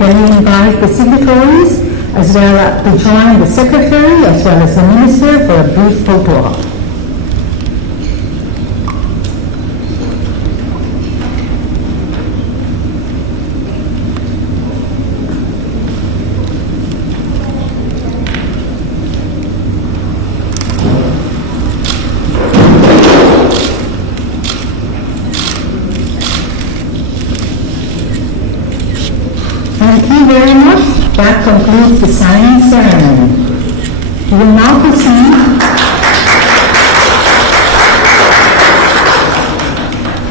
Can we invite the signatories as well to join the Secretary as well as the Minister for a brief photo op? Thank you very much. That concludes the signing ceremony. We will now proceed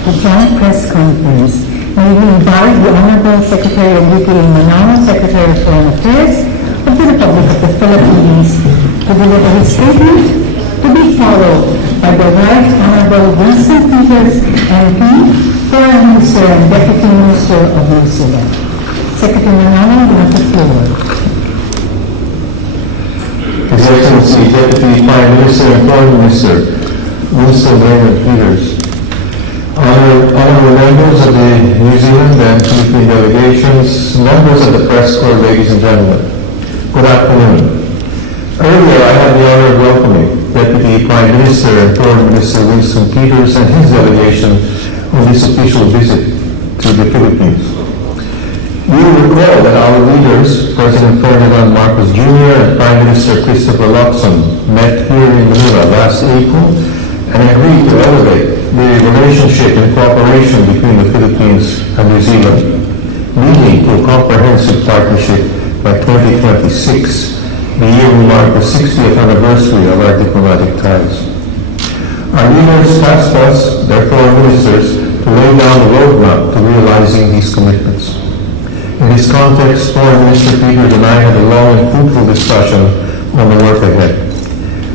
to joint press conference. May we invite the Honorable Secretary Enrique Manalo, Secretary of Foreign Affairs of the Republic of the Philippines, to deliver his statement, to be followed by the Right Honorable Winston, MP, Foreign Minister and Deputy Minister of New Zealand. Secretary Manalo, you have the floor. His Excellency Deputy Prime Minister and Foreign Minister, Winston, honorable members of the New Zealand and Philippine delegations, members of the press corps, ladies and gentlemen, good afternoon. Earlier, I had the honor of welcoming Deputy Prime Minister and Foreign Minister Winston and his delegation on this official visit to the Philippines. You will recall that our leaders, President Ferdinand Marcos Jr. and Prime Minister Christopher Luxon, met here in Manila last April and agreed to elevate the relationship and cooperation between the Philippines and New Zealand, leading to a comprehensive partnership by 2026, the year we mark the 60th anniversary of our diplomatic ties. Our leaders tasked us, their foreign ministers, to lay down the roadmap to realizing these commitments. In this context, Foreign Minister Peters and I had a long and fruitful discussion on the work ahead.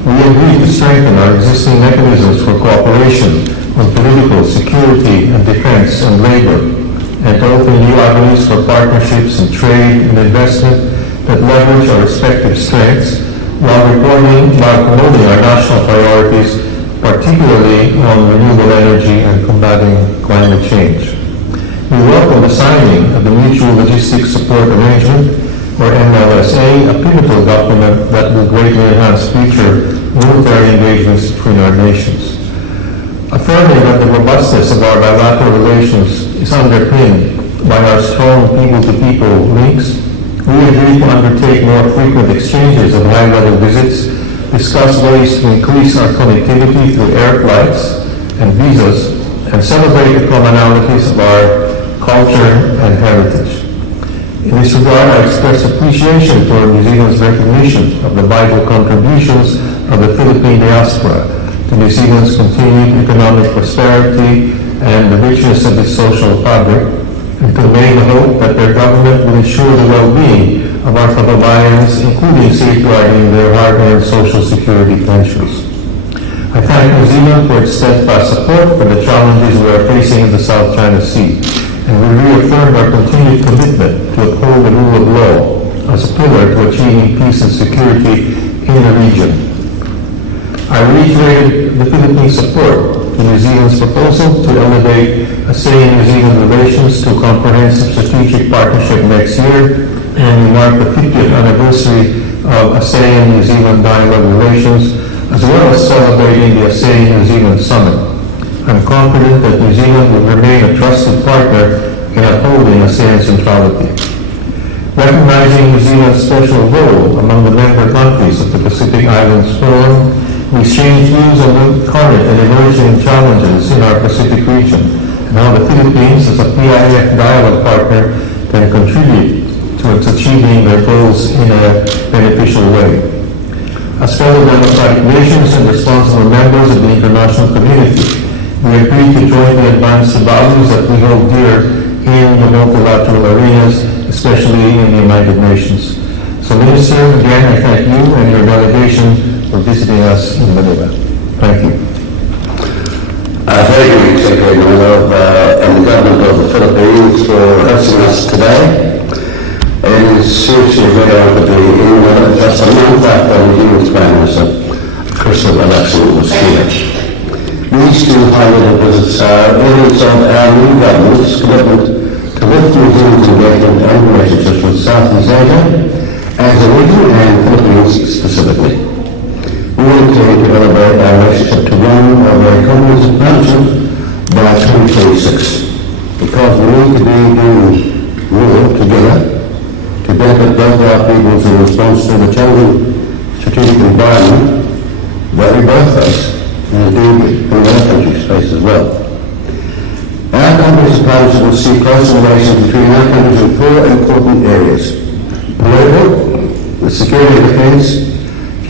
We agreed to strengthen our existing mechanisms for cooperation on political, security, and defense and labor, and to open new avenues for partnerships in trade and investment that leverage our respective strengths while promoting our national priorities, particularly on renewable energy and combating climate change. We welcome the signing of the Mutual Logistics Support Arrangement, or MLSA, a pivotal document that will greatly enhance future military engagements between our nations. Affirming that the robustness of our bilateral relations is underpinned by our strong people-to-people links, we agreed to undertake more frequent exchanges of high-level visits, discuss ways to increase our connectivity through air flights and visas, and celebrate the commonalities of our culture and heritage. In this regard, I express appreciation for New Zealand's recognition of the vital contributions of the Philippine diaspora to New Zealand's continued economic prosperity and the richness of its social fabric, and convey the hope that their government will ensure the well-being of our kababayans, including safeguarding their hard-earned social security pensions. I thank New Zealand for its steadfast support for the challenges we are facing in the South China Sea, and we reaffirm our continued commitment to uphold the rule of law as a pillar to achieving peace and security in the region. I reiterated the Philippines' support to New Zealand's proposal to elevate ASEAN-New Zealand relations to a comprehensive strategic partnership next year, and we mark the 50th anniversary of ASEAN-New Zealand dialogue relations, as well as celebrating the ASEAN-New Zealand Summit. I'm confident that New Zealand will remain a trusted partner in upholding ASEAN centrality. Recognizing New Zealand's special role among the member countries of the Pacific Islands Forum, we exchange views on the current and emerging challenges in our Pacific region and how the Philippines, as a PIF dialogue partner, can contribute towards achieving their goals in a beneficial way. As fellow democratic nations and responsible members of the international community, we agree to jointly advance the values that we hold dear in the multilateral arenas, especially in the United Nations. So, Minister, again, I thank you and your delegation for visiting us in Manila. Thank you. Thank you, Secretary Manalo, and the government of the Philippines for hosting us today. It is seriously a great honor to be in Manila just a month after the Human Prime Minister, Christopher Luxon, was here. These two high-level visits are evidence of our new government's commitment to to lift New Zealand's engagement and relationships with Southeast Asia as a region and Philippines specifically. We intend to elevate our relationship to one of a comprehensive partnership by 2026 because we need to be doing more together to benefit both our peoples in response to the challenging strategic environment that we both face and indeed in other countries face as well. Our comprehensive partnership will see close relations between our countries in four important areas: political, the security and defence,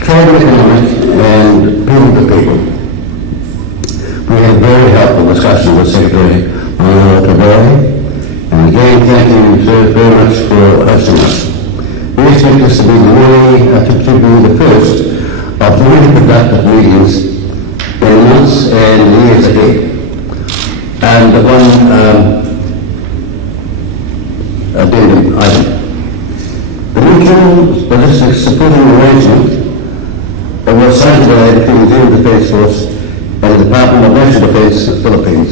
trade and economic, and people to people. We had very helpful discussion with Secretary Manalo today, and again thank you very much for hosting us. We expect this to be the first of many productive meetings in months and years ahead. And one addendum item. The mutual ballistic supporting arrangement that was signed today between the New Zealand Defence Force and the Department of National Defence of the Philippines.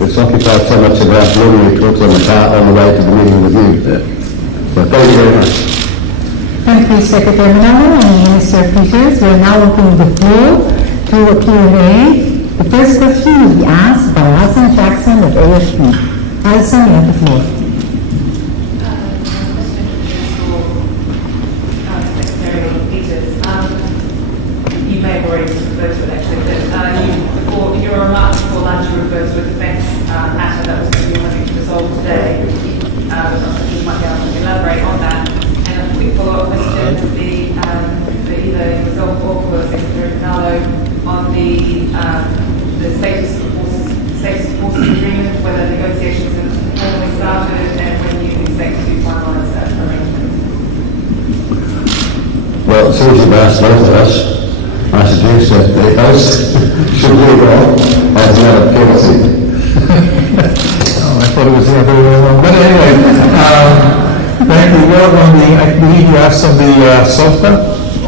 It's occupied so much of our preliminary talks on the car on the way to the meeting with you. So thank you very much. Thank you, Secretary Manalo and Minister Peters. We are now opening the floor to a Q&A. The first question will be asked by Alison Jackson of AFP. Alison, you have the floor. Secretary Peters, you may have already referred to it actually, but in your remarks before lunch you referred to a defence matter that was going to be having to resolve today. You might be able to elaborate on that. And a quick follow-up question would be for either yourself or for Secretary Manalo on the status of forces agreement, whether negotiations have formally started and when you expect to finalise that arrangement. Well, since you've asked both of us, I suggest that the host should lead on as another policy. I thought it was the other way around. But anyway, thank you. Well, I believe you asked on the SOFA,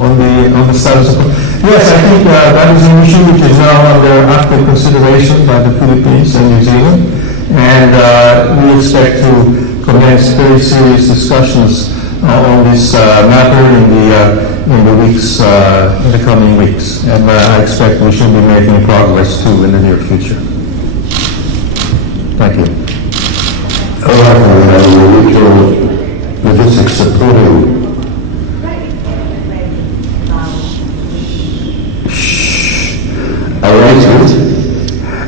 on the status of... Yes, I think that is an issue which is now under active consideration by the Philippines and New Zealand. And we expect to commence very serious discussions on this matter in the coming weeks. And I expect we should be making progress too in the near future. Thank you. Mutual logistics supporting arrangement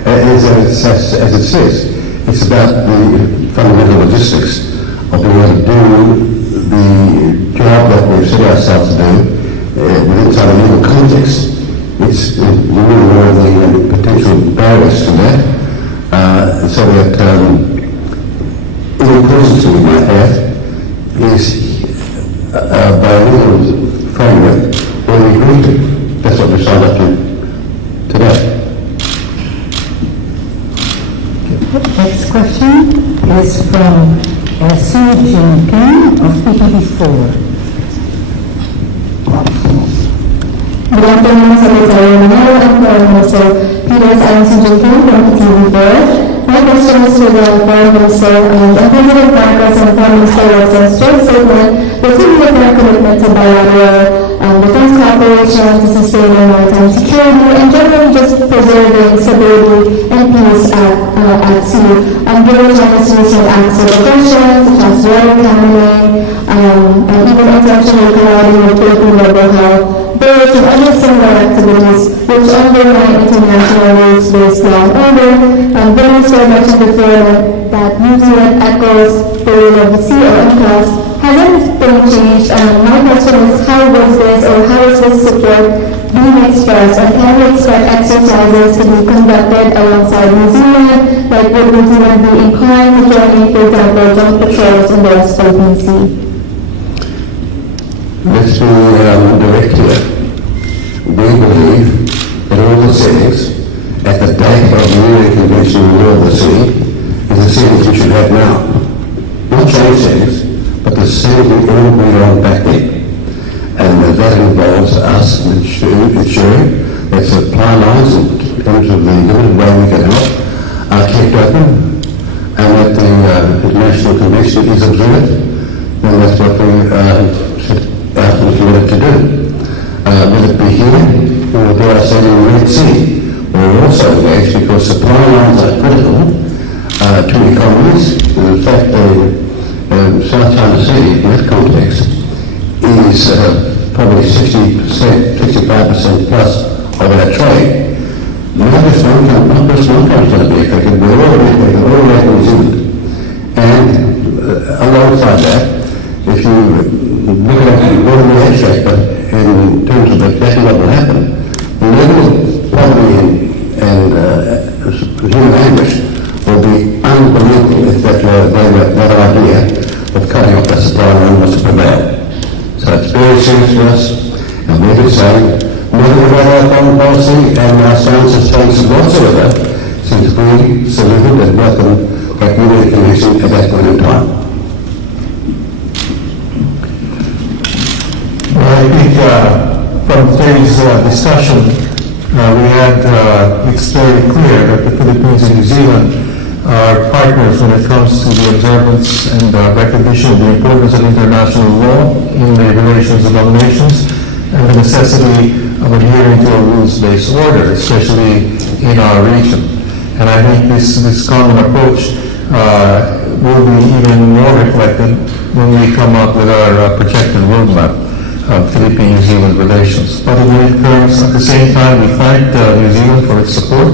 as it says, it's about the fundamental logistics of being able to do the job that we've set ourselves to do within a legal context. It's really one of the potential barriers to that, so that any questions we might have is by a legal framework where we agree to. That's what we signed up to today. Next question is from Sue Jenkins of PPP4. Good afternoon, Secretary Manalo and Foreign Minister Peters. I'm Sue Jenkins from PPP4. My question is to the Foreign Minister and President Marcos and Foreign Minister Wilson's joint statement reflecting their commitment to bilateral defense cooperation to sustain maritime security and generally just preserving stability and peace at sea. Given China's recent acts of aggression, such as water handling, and even intentionally colliding with Philippine local health, birds and other similar activities which undermine international rules-based law and order. The Minister mentioned before that New Zealand echoes the rule of the sea or UNCLOS. Has anything changed? My question is, how was this or how is this support being expressed, and can we expect exercises to be conducted alongside New Zealand? Like, would New Zealand be inclined to joining, for example, joint patrols in the West Philippine Sea? Let's be direct here. We believe that all the settings at the date of the UN Convention on the Law of the Sea is the settings we should have now. Not change settings, but the settings we were on back then. And that involves us ensuring that supply lines in terms of the limited way we can help are kept open, and that the nation is observed, then that's what we set out and committed to do. Will it be here, or dare I say in the Red Sea? We're also engaged because supply lines are critical to economies, and in fact the South China Sea in that context is probably 60%, 65% plus of our trade. Not just one country is going to be affected, we're all affected, all around New Zealand. And alongside that, if you look at it more in the abstract, but in terms of exactly what will happen, the level of poverty and human anguish will be unbelievable if that idea of cutting off the supply line was to prevail. So it's very serious for us, and we're just saying, nothing about our foreign policy and our stance has changed whatsoever since we saluted and welcomed that United Convention at that point in time. Well, I think from today's discussion, it's very clear that the Philippines and New Zealand are partners when it comes to the observance and recognition of the importance of international law in the relations among nations and the necessity of adhering to a rules-based order, especially in our region. And I think this common approach will be even more reflected when we come up with our projected roadmap of Philippine-New Zealand relations. But when it comes, at the same time, we thank New Zealand for its support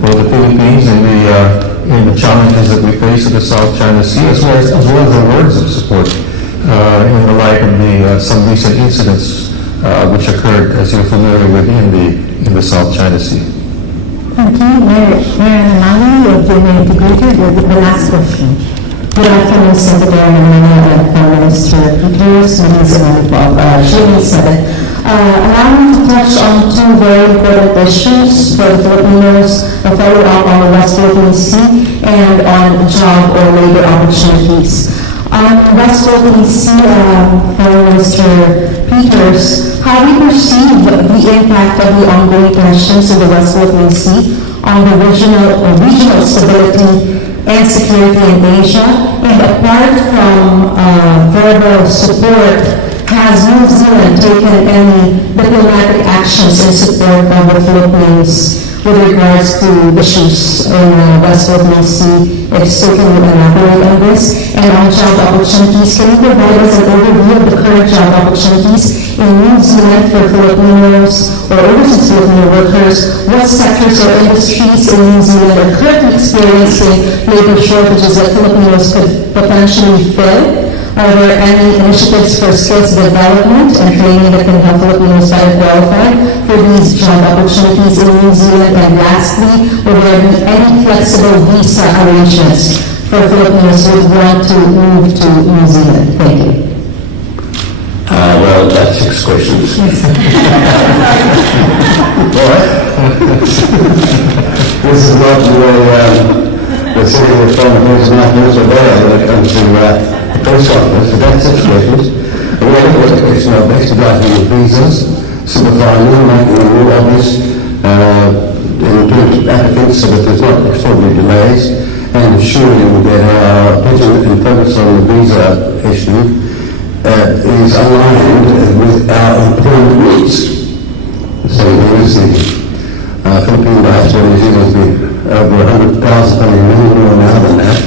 for the Philippines in the challenges that we face in the South China Sea, as well as the words of support in the light of some recent incidents which occurred, as you're familiar with, in the South China Sea. Thank you. Mayor Manalo, you've been integrated with the last question. Good afternoon, Secretary of Manila and Prime Minister Peters, Minister of G7. Allow me to touch on two very important issues for the Filipinos, a follow-up on the West Philippine Sea and on job or labor opportunities. On West Philippine Sea, Prime Minister Peters, how do you perceive the impact of the ongoing tensions in the West Philippine Sea on the regional stability and security in Asia? And apart from verbal support, has New Zealand taken any diplomatic actions in support of the Philippines with regards to issues in West Philippine Sea? If so, can you elaborate on this? And on job opportunities, can you provide us an overview of the current job opportunities in New Zealand for Filipinos or overseas Filipino workers? What sectors or industries in New Zealand are currently experiencing labor shortages that Filipinos could potentially fill? Are there any initiatives for skills development and training that can help Filipinos better qualify for these job opportunities in New Zealand? And lastly, will there be any flexible visa arrangements for Filipinos who want to move to New Zealand? Thank you. Well, that's 6 questions. All right. This is not the city of Philippines, not news or bad when it comes to the post office, but that's 6 questions. And we have a question of expediting visas, simplifying them, making them more obvious in terms of applicants so that there's not extraordinary delays, and ensuring that our attention and focus on the visa issue is aligned with our employment needs. So there is the Philippine diaspora in New Zealand has been over 100,000, probably many more now than that,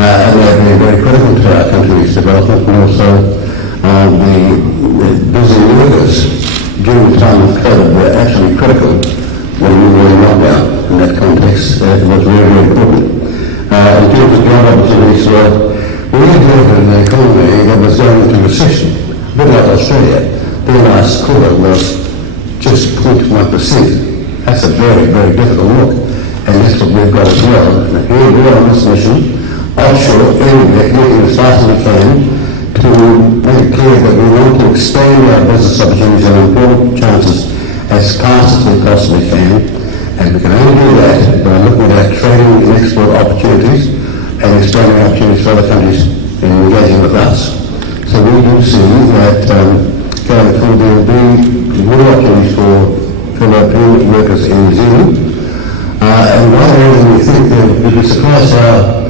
and they're very, very critical to our country's development, and also the busy workers during the time of COVID were absolutely critical when we were in lockdown. In that context, it was very, very important. In terms of job opportunities, we lived in an economy that was going into recession, a bit like Australia. Their last quarter was just 0.1%. That's a very, very difficult look, and that's what we've got as well. And here we are on this mission, offshore, working as fast as we can to make it clear that we want to expand our business opportunities and employment chances as fast as we possibly can. And we can only do that by looking at training and export opportunities and expanding opportunities for other countries in engaging with us. So we do see that going forward there will be more opportunities for Filipino workers in New Zealand. And one area we think that we'd be surprised how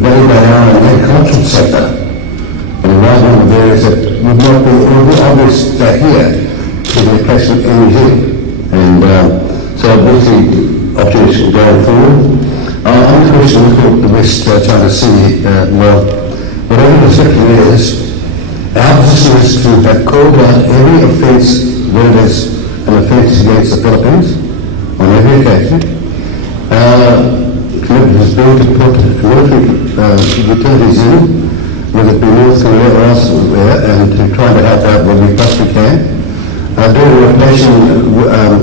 very bad in the agricultural sector. And right one of the areas that would not be obvious here to the replacement energy. And so obviously opportunities going forward. I'm the question of the West China Sea. Well, whatever the sector is, our position is to have called out every offence where it is an offence against the Philippines on every occasion. Commitment has been to put military utilities in, whether it be North Korea or elsewhere, and to try to help out when we possibly can. Doing rotation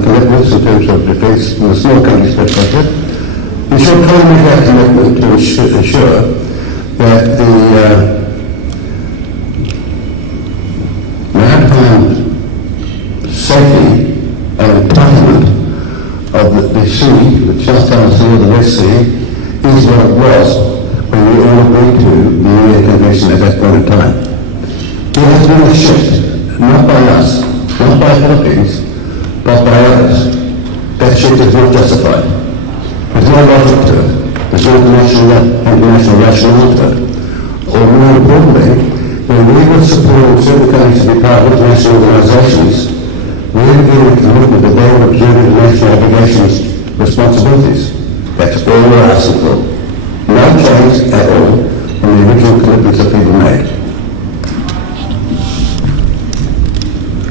commitments in terms of defence from the small countries perspective. We should try to make that commitment to ensure that the maritime safety and entitlement of the sea, the South China Sea or the West Sea, is what it was when we all agreed to the UN Convention at that point in time. There has been a shift, not by us, not by the Philippines, but by others. That shift is not justified. There's no logic to it. There's no international rationale to it. Or more importantly, when we were supporting certain countries to be part of international organizations, we were giving a commitment that they would observe international obligations, responsibilities. That's all we're asking for. No change at all from the original commitments that people made.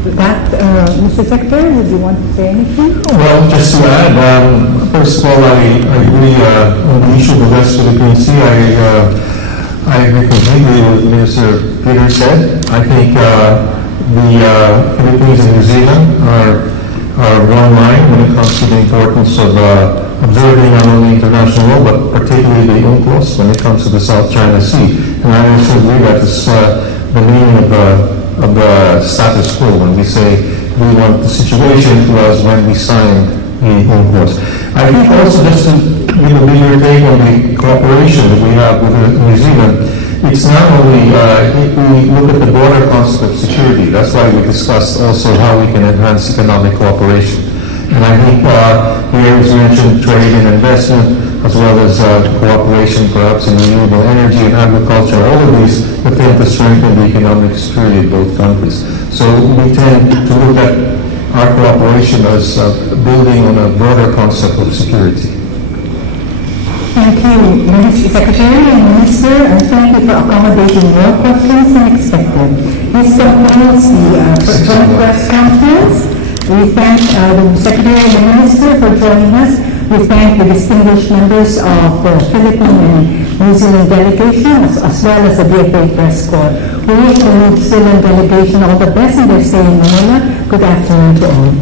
With that, Mr. Secretary, would you want to say anything? Well, just to add, first of all, I agree on the issue of the West Philippine Sea. I agree completely with what Minister Peter said. I think the Philippines and New Zealand are one line when it comes to the importance of observing not only international law, but particularly the UNCLOS when it comes to the South China Sea. And I also agree that it's the meaning of the status quo when we say we want the situation to us when we sign the UNCLOS. I think also just to give a bigger take on the cooperation that we have with New Zealand, it's not only, if we look at the broader concept of security, that's why we discussed also how we can enhance economic cooperation. And I think here was mentioned trade and investment, as well as cooperation perhaps in renewable energy and agriculture, all of these would tend to strengthen the economic security of both countries. So we tend to look at our cooperation as building on a broader concept of security. Thank you, Mr. Secretary and Minister, and thank you for accommodating more questions than expected. This concludes the joint press conference. We thank the Secretary and the Minister for joining us. We thank the distinguished members of the Philippine and New Zealand delegation, as well as the DFA press corps. We wish the New Zealand delegation all the best in their stay in Manila. Good afternoon to all.